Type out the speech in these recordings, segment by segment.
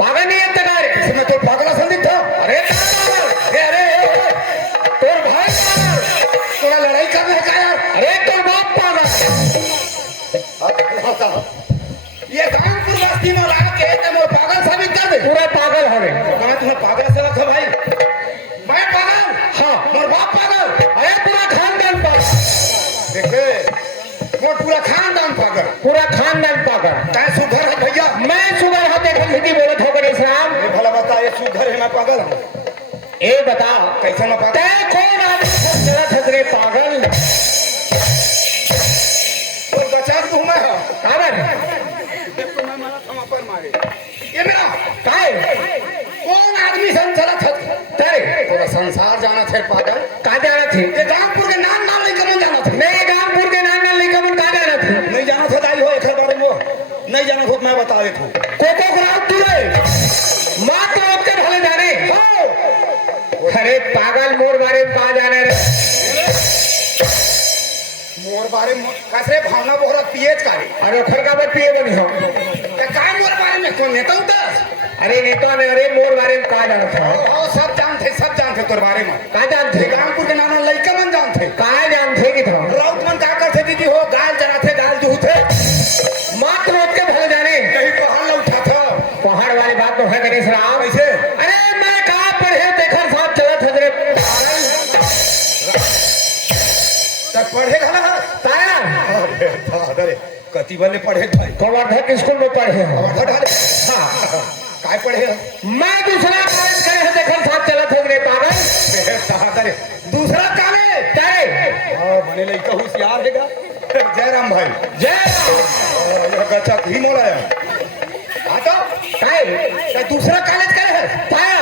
पागल नहीं है तगार इसमें तो पागला संदिग्ध था। अरे तोर भाई थोड़ा लड़ाई करने का यार। अरे तोर बाप पागल ये कानपुर बस्ती में लाग के तुम पागल साबित कर दे। पूरा पागल हवे मैं तुम्हें पागल से रखा भाई। मैं पागल हाँ मोर बाप पागल। अरे पूरा खानदान पागल देखे मोर पूरा खानदान पागल। पूरा खानदान पागल काय सुधर है भैया। मैं सुधर है देखो हिंदी बोलत हो गणेश राम। ये भला बता ये सुधर है मैं पागल हूं। ए बता कैसे मैं पागल। तै कौन आदमी जरा थसरे पागल तो बचा तू मैं काबर देखो मैं मारा था पर मारे ये मेरा काय कौन आदमी संसार थस तेरे पूरा संसार जाना थे पागल का जाना थे। ये कानपुर के नाम नाम नहीं कमन जाना थे। नहीं कानपुर के नाम नाम नहीं कमन का जाना थे। नहीं जाना था दाई हो एक बार में नहीं जाना हो मैं बता दे तू कोको ग्राफ तुले मां तो आपके भले जाने हो। अरे पागल मोर बारे में का जाने रे मोर बारे में कैसे भावना बहुत पीएच का। अरे खरका पर पिए बनी हो का मोर बारे में कौन नेता होता। अरे नेता ने अरे मोर बारे में का जाना था। सब जानते तोर बारे में का जानते। कानपुर के नाना लड़का मन जानते का जानते कि था राउत मन का करते दीदी हो गाल चराते गाल दूथे मात्र रोज के भले जाने कहीं पहाड़ न उठा था। पहाड़ वाली बात तो है गणेश राम कैसे। अरे मैं कहा पढ़े देखर साथ चला था रे तब पढ़े खाना ताया अरे कति वाले पढ़े भाई गोवर्धन स्कूल में पढ़े हो। हाँ काय पढ़े हो। मैं दूसरा कॉलेज करे है देखर साथ चला था रे पागल। अरे दूसरा कॉलेज तेरे हां बने लइका होशियार हैगा। जयराम भाई जयराम ये बच्चा ही मोड़ा है आता काय दूसरा कॉलेज करे है पाया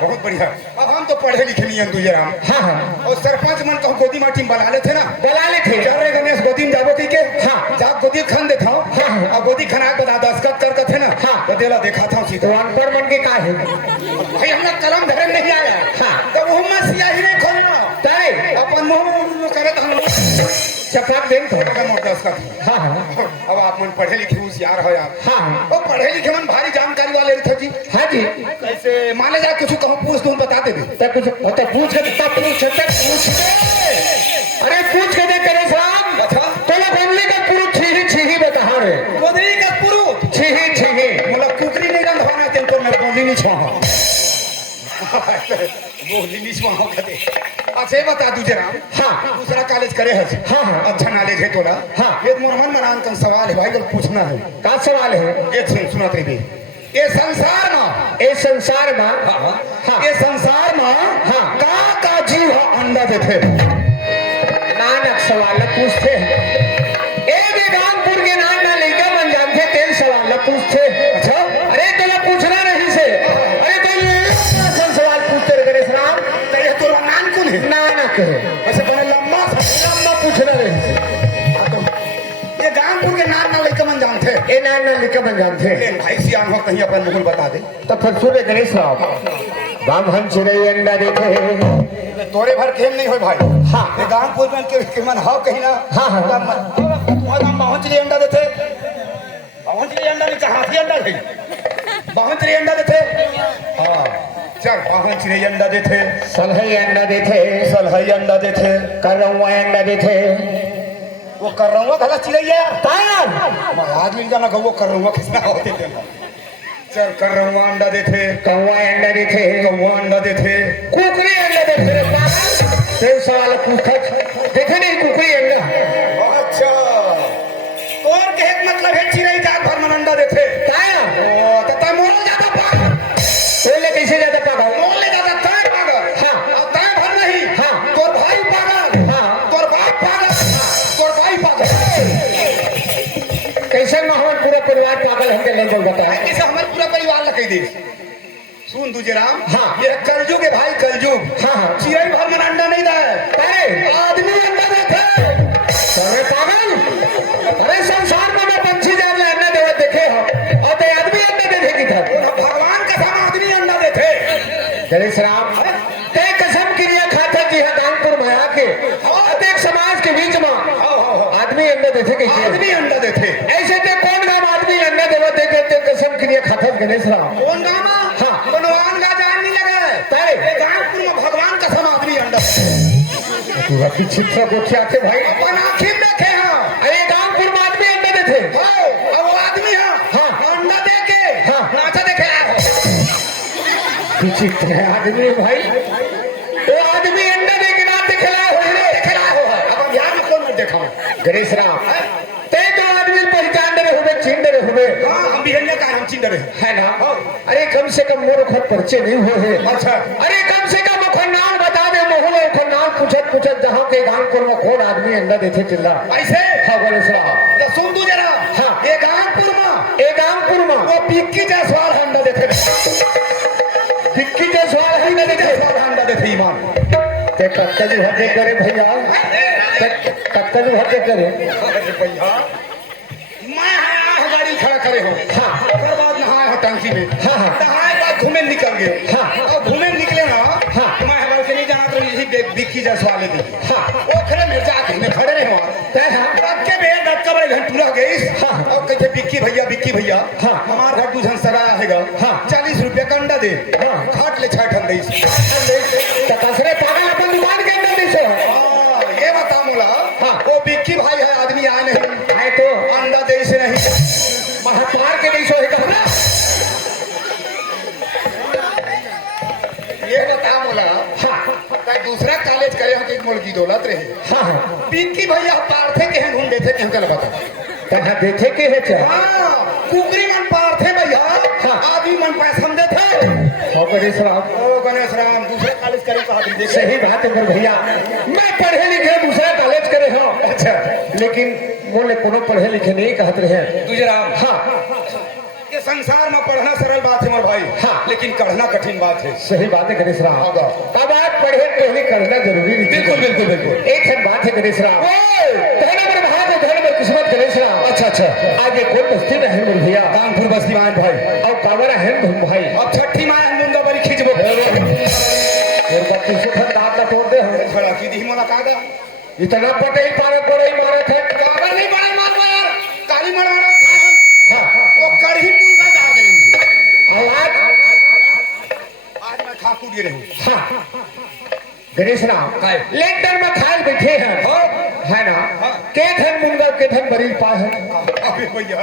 बहुत बढ़िया। अब हम तो पढ़े लिखे नहीं हैं जयराम। हां हां और सरपंच मन को गोदी माटी में बला ले थे ना बला ले थे चल रे गणेश गोदी में जाबो के हां जा गोदी खान देता हूं। हां अब गोदी खाना बता दस्खत कर थे ना हां बदेला देखा था उसी तो अनपढ़ मन के का है भाई हमने कलम धरन नहीं आया। हां तो वो मैं सियाही नहीं खोलना ताई अपन मुंह करे तो चपाक देन थोड़ा मोर दस्खत। हां हां अब आप मन पढ़े लिखे होशियार हो यार। हां वो पढ़े लिखे मन भारी जानकारी वाले थे जी। हां जी कैसे मान ले जा कुछ कहूं पूछ तुम बता दे तब कुछ तो पूछ के पूछ अरे पूछ के दे करे साहब तो लोग बोलने का पुरु छी बता रे बोलने का पुरु छी मतलब कुकरी नहीं रंधवाना तेन तो मैं बोली नहीं छो बोली नहीं छो कहते। अच्छा बता दू जरा। हाँ दूसरा कॉलेज करे है। हाँ हाँ अच्छा नॉलेज है तोरा। हाँ ये मोर मन मनान का सवाल है भाई जब पूछना है का सवाल है एक सुना तेरी ये संसार में हाँ ये संसार में हाँ का जीव अंडा देते नानक सवाल पूछते एक कानपुर के नाम ना लेकर बन जानते तेल सवाल पूछते। अच्छा अरे तो पूछना नहीं से अरे तो सवाल पूछते रे गणेश राम तेरे तो नाम कौन है नानक है वैसे बड़ा लंबा पूछना नहीं ये कानपुर के नाम ना लेकर बन जानते ये नाम ना लेकर बन जानते भाई सियान हो कहीं अपन मुकुल बता दे तो फिर सुने गणेश राम बामहन चिड़ै अंडा देते तोरे भर खेल नहीं हो भाई। हाँ ये कानपुर में के मन हां कहीं ना। हां हां तुम्हारा बामहन चिड़ै अंडा देते बामहन चिड़ै अंडा नहीं हाथी अंडा है बामहन चिड़ै अंडा देते। हां चल बामहन चिड़ै अंडा देते सलहई अंडा देते करौवा अंडा देते वो करौवा भला चिड़ैया ताया मैं आदमी जाना वो करौवा किसना होते थे चल करौवा अंडा देते कौवा अंडा देते कुकरी अंडा देते फिर सवाल पूछा देखे नहीं कुकरी अंडा। अच्छा और कहे मतलब है चिड़ै जात भर मन अंडा देते ताया बोल बता। ऐसे हमारे पूरा परिवार लगे दे सुन तुझे राम। हाँ। ये कलयुग है भाई कलयुग। हाँ। चिड़ै भर में अंडा नहीं दे अरे आदमी अंडा देते। अरे पागल, अरे संसार में मैं पंछी जान ले अंडा देवे देखे हो और ते आदमी अंडा दे की था। भगवान कसम आदमी अंडा देते। गणेश राम ते कसम क्रिया खाता जी है कानपुर में आके और एक समाज के बीच में आदमी अंडा देते कैसे आदमी अंडा देते। ऐसे ते कौन गांव आदमी अंडा देवे देते ते कसम क्रिया खाता गणेश राम कौन गाँव हाँ। बनवान का जान नहीं लगा है। कानपुर में भगवान कसम आदमी अंडा तू अति चित्र को क्या थे भाई अपन आखिर देखे हैं। अरे कानपुर में आदमी अंडा देते वो आदमी है हाँ। अंडा दे के हाँ। नाचा देखे विचित्र है आदमी भाई वो आदमी अंडा दे के नाच दिखला हो अब बिहार में कौन देखा गणेश राम ते तो आदमी पहचान रहे हुए छीन रहे हुए हम भी हन्या का हम चिंता रहे है ना। अरे कम से कम मोर खत परिचय नहीं हुए है। अच्छा। अरे कम से कम ओखर नाम बता दे मोहल्ले ओखर नाम पूछत जहाँ के कानपुर में कौन आदमी अंडा देते चिल्ला ऐसे हाँ गणेश राम तो सुन तू जरा हाँ। ये कानपुर में वो पिक्की जायसवाल अंडा देते। विक्की जायसवाल अंडा देते अंडा देते ईमान ते कत्तल हत्या करे भैया कत्तल हत्या करे अरे भैया मैं गाड़ी खड़ा करे हो हाँ। ओकर बाद नहाए हो टंकी में हाँ। नहाए बाद घूमे निकल गए हाँ। और घूमे निकले ना हाँ। मैं हमारे से नहीं जाना तो यही बिक्की जायसवाल दी हाँ। वो खड़े में जाके ने खड़े रहे वहां रख के बे डटका बड़े घंटूरा गई हाँ। और कहते बिक्की भैया हाँ। हमारे घर दूधन सगाया हैगा हाँ। 40 रुपया का अंडा दे हाँ। खाट ले छठ हम दई कसरे पागल अपन दुकान के अंदर दिसो ये बता मोला हाँ। वो बिक्की भाई है आदमी आए नहीं आए तो अंडा दे से नहीं महात्मार के दिसो है कपड़ा ये बता मोला हाँ। कहीं दूसरा कॉलेज करे हम एक मोल की दौलत रहे हाँ। बिक्की भैया पार्थे के हैं घूम देते कहीं का बता कहाँ देखे के है क्या कुकरी मन पार्थे भैया हाँ। आदमी मन पैसा हम देते गणेश राम ओ गणेश राम दूसरे कॉलेज करे तो आदमी देखे सही बात है भैया मैं पढ़े लिखे दूसरा कॉलेज करे हो अच्छा लेकिन बोले कोनो पढ़े लिखे नहीं कहत रहे तुझे राम हाँ। ये संसार में पढ़ना सरल बात है मोर भाई हाँ। लेकिन करना कठिन बात है। सही बात है गणेश राम होगा। तब आज पढ़े पहले करना जरूरी नहीं बिल्कुल एक है बात है गणेश राम धन पर भाग धन पर किस्मत गणेश राम अच्छा आज ये कौन बस्ती में है मेरे भैया कानपुर बस्ती में भाई और कावरा है तुम भाई अब छठी माँ हम मुंगा बड़ी खींचबो और बत्ती से दांत ना तोड़ दे हम खड़ा की दी मोला कागा इतना पटे ही पारे पड़े ही मारे थे कागा नहीं पड़े मार यार काली मर मारा हाँ। वो कढ़ी मुंगा जा गई आवाज आज मैं खा कूद गिरे हूँ हाँ। गणेश राम काय? लेटर में खाल बैठे हैं हाँ। है ना हाँ। के धन मुंगा के धन बरील पाए है अबे भैया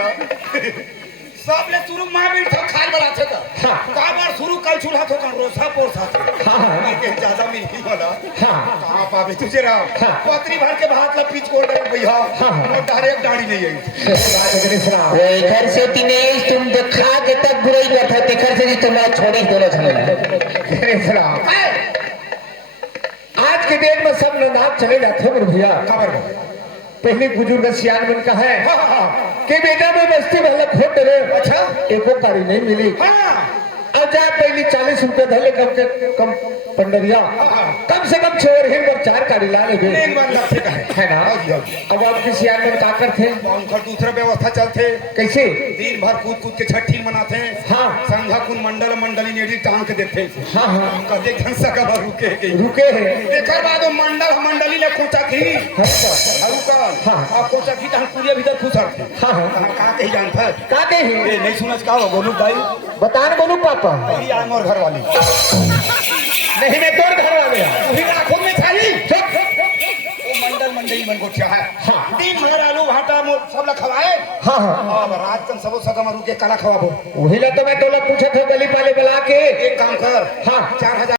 सब ले शुरू मां बैठ था खाल बड़ा थे का हाँ। का बार शुरू कल चूल्हा तो का रोसा पोर साथ हाँ। मैं के ज्यादा मिली वाला हाँ। कहां पावे तुझे राम हाँ। पत्री भर के भात ला पीच कोड़ दे भैया हाँ। वो डायरेक्ट दाढ़ी नहीं आई सही बात है गणेश राम घर से दिनेश तुम खा के तक बुराई करता तेखर से तुम्हारा छोड़ी दोनों झमेला गणेश राम आज के डेट में सब ननाब चले जाते हैं मेरे भैया खबर पहले बुजुर्ग सियान मन का है कि बेटा में बस्ती वाला खोट रहे अच्छा। एको कारी नहीं मिली हां अब जा पहली 40 रुपए धले कम पंडरिया कम से कम छोर हिम और 4 कारी ला ले एक बार लक्ष्य का है ना अब आप किसी सियान मन का करते उनका दूसरा व्यवस्था चलते कैसे दिन भर कूद कूद के छठी मनाते हाँ। संघा कुन मंडल मंडली नेड़ी टांग के देखते हाँ हाँ उनका देख धंसा का भर रुके के रुके हैं देखर बाद वो मंडली ले खोचा की रुका हाँ। आप खोचा की तहन पूरे भीतर खुश थे हाँ हाँ कहां कहीं जानता है का कही ये नहीं सुनस का हो गोलू भाई बता बोलू पापा पहली आए मोर घर वाली नहीं मैं तोड़ घर वाले वही आंखों में थाली वो मंडली मन को क्या है दिन भर आलू भाटा सब ला खवाए हाँ हाँ अब रात तक सबो सगम रुके काला खवाबो वही ला तो मैं तोला पूछा था गली पाले बुला के एक काम कर हाँ। 4000